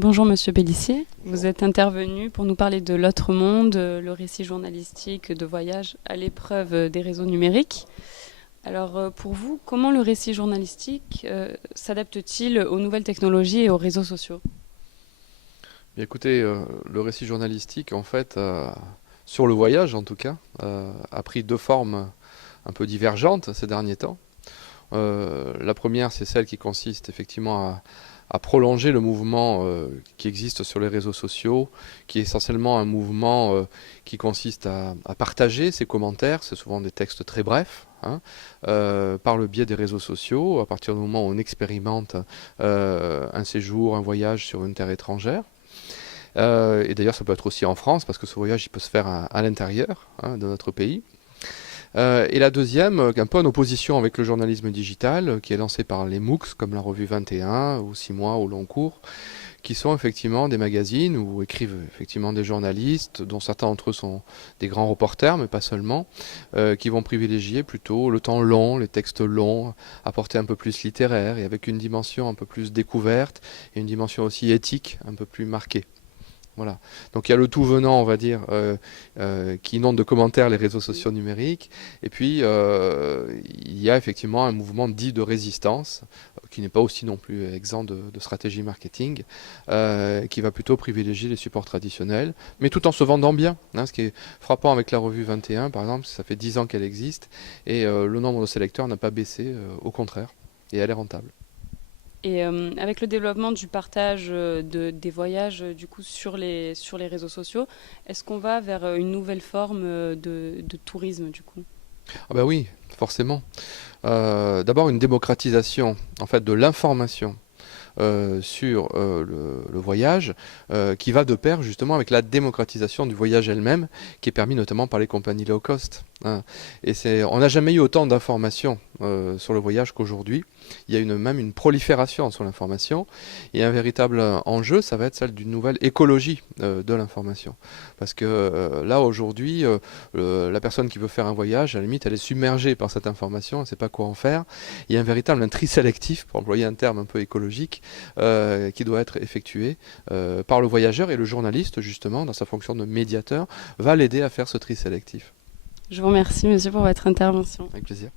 Bonjour Monsieur Pélissier, vous êtes intervenu pour nous parler de l'autre monde, le récit journalistique de voyage à l'épreuve des réseaux numériques. Alors pour vous, comment le récit journalistique s'adapte-t-il aux nouvelles technologies et aux réseaux sociaux? Bien, écoutez, le récit journalistique, en fait, sur le voyage en tout cas, a pris deux formes un peu divergentes ces derniers temps. La première, c'est celle qui consiste effectivement à prolonger le mouvement qui existe sur les réseaux sociaux, qui est essentiellement un mouvement qui consiste à partager ses commentaires, c'est souvent des textes très brefs, hein, par le biais des réseaux sociaux, à partir du moment où on expérimente un séjour, un voyage sur une terre étrangère. Et d'ailleurs, ça peut être aussi en France, parce que ce voyage, il peut se faire à l'intérieur, hein, de notre pays. Et la deuxième, un peu en opposition avec le journalisme digital, qui est lancé par les MOOCs, comme la revue 21, ou 6 mois, au long cours, qui sont effectivement des magazines où écrivent effectivement des journalistes, dont certains d'entre eux sont des grands reporters, mais pas seulement, qui vont privilégier plutôt le temps long, les textes longs, apporter un peu plus littéraire, et avec une dimension un peu plus découverte, et une dimension aussi éthique un peu plus marquée. Voilà. Donc il y a le tout venant, on va dire, qui inonde de commentaires les réseaux sociaux numériques. Et puis il y a effectivement un mouvement dit de résistance, qui n'est pas aussi non plus exempt de stratégie marketing, qui va plutôt privilégier les supports traditionnels, mais tout en se vendant bien, hein. Ce qui est frappant avec la revue 21, par exemple, ça fait 10 ans qu'elle existe, et le nombre de ses lecteurs n'a pas baissé, au contraire, et elle est rentable. Et avec le développement du partage des voyages du coup sur les réseaux sociaux, est-ce qu'on va vers une nouvelle forme de tourisme du coup? Ah bah oui, forcément. D'abord une démocratisation en fait de l'information sur le voyage, qui va de pair justement avec la démocratisation du voyage elle-même, qui est permis notamment par les compagnies low cost, hein. Et on n'a jamais eu autant d'informations sur le voyage qu'aujourd'hui. Il y a même une prolifération sur l'information, et un véritable enjeu, ça va être celle d'une nouvelle écologie de l'information. Parce que là aujourd'hui, la personne qui veut faire un voyage, à la limite, elle est submergée par cette information, elle ne sait pas quoi en faire. Il y a un véritable tri sélectif, pour employer un terme un peu écologique, qui doit être effectué par le voyageur, et le journaliste, justement, dans sa fonction de médiateur, va l'aider à faire ce tri sélectif. Je vous remercie monsieur pour votre intervention. Avec plaisir.